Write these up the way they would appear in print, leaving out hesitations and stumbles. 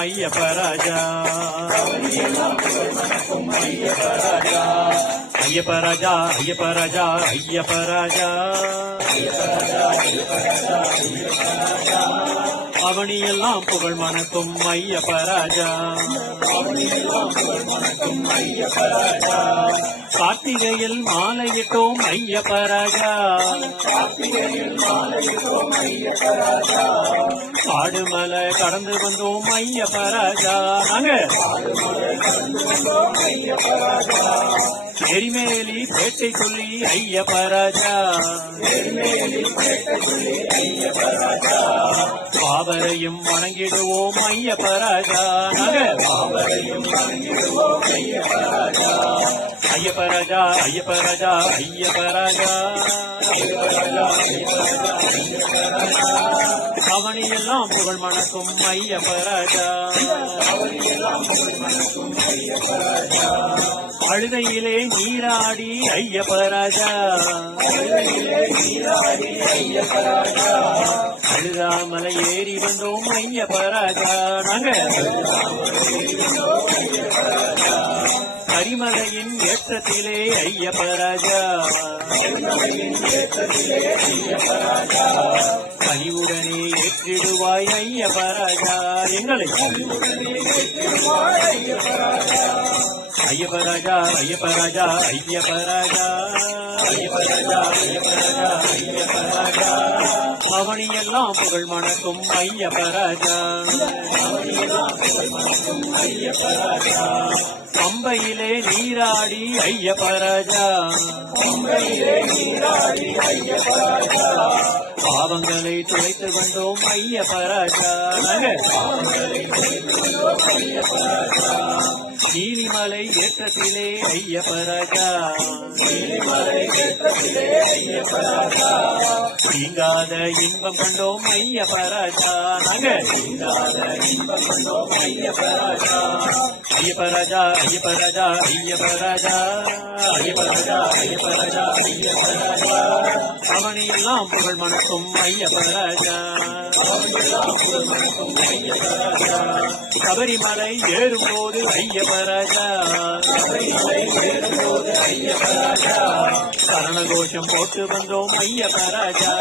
ஐயப்பராஜா. ஐயப்பராஜா ஐயப்பராஜா ஐயப்பராஜா. அவனியெல்லாம் புகழ் மணக்கும் ஐயப்பராஜா. கார்த்திகையில் மாலையிட்டோம் ஐயப்பராஜா. காடுமலை கடந்து வந்தோம் ஐயப்பராஜா. நாங்க எரிமேலி பேட்டை சொல்லி ஐயப்பராஜா. பாவரையும் வணங்கிடுவோம் ஐயப்பராஜா. நாங்க ஐயப்பராஜா ஐயப்பராஜா ஐயப்பராஜா. அவனியெல்லாம் புகழ் மணக்கும் ஐயப்பராஜா. அழுதையிலே நீராடி ஐயப்பராஜா. அழுதாமலை ஏறி வந்தோம் ஐயப்பராஜா. நாங்க கரிமலையின் ஏற்றத்திலே ஐயப்பராஜா. கனிவுடனே ஏற்றிடுவாய் ஐயப்பராஜா. எங்களை ஐயப்பராஜா ஐயப்பராஜா ஐயப்பராஜா. ஐயப்பராஜா ஐயப்பராஜா ஐயப்பராஜா. அவனியெல்லாம் புகழ் மணக்கும் ஐயப்பராஜா. பம்பையிலே நீராடி ஐயப்பராஜா. பாவங்களை துளைத்து வந்தோம் ஐயப்பராஜா. நீலிமலை ஏற்றத்திலே ஐயப்பராஜா. நீங்காத இன்பம் கண்டோம் ஐயப்பராஜா. ஐயப்பராஜா ஐயப்பராஜா ஐயப்பராஜா. ஐயப்பராஜா ஐயப்பராஜா ஐயப்பராஜா. அவனியெல்லாம் புகழ் மணக்கும் ஐயப்பராஜா. சபரிமலை ஏறும்போது ஐயப்பராஜா. சரணகோஷம் போட்டு வந்தோம் ஐயப்பராஜா.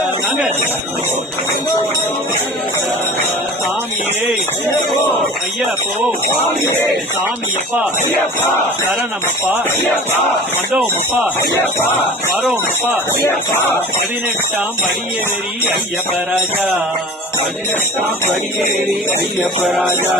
சாமியே ஐயப்போ சாமியப்பா சரணமப்பா வந்தோமப்பா வரோமப்பா. 18ஆம் படியேறி ஐயப்பராஜா. 18ஆம் படியேறி ஐயப்பராஜா.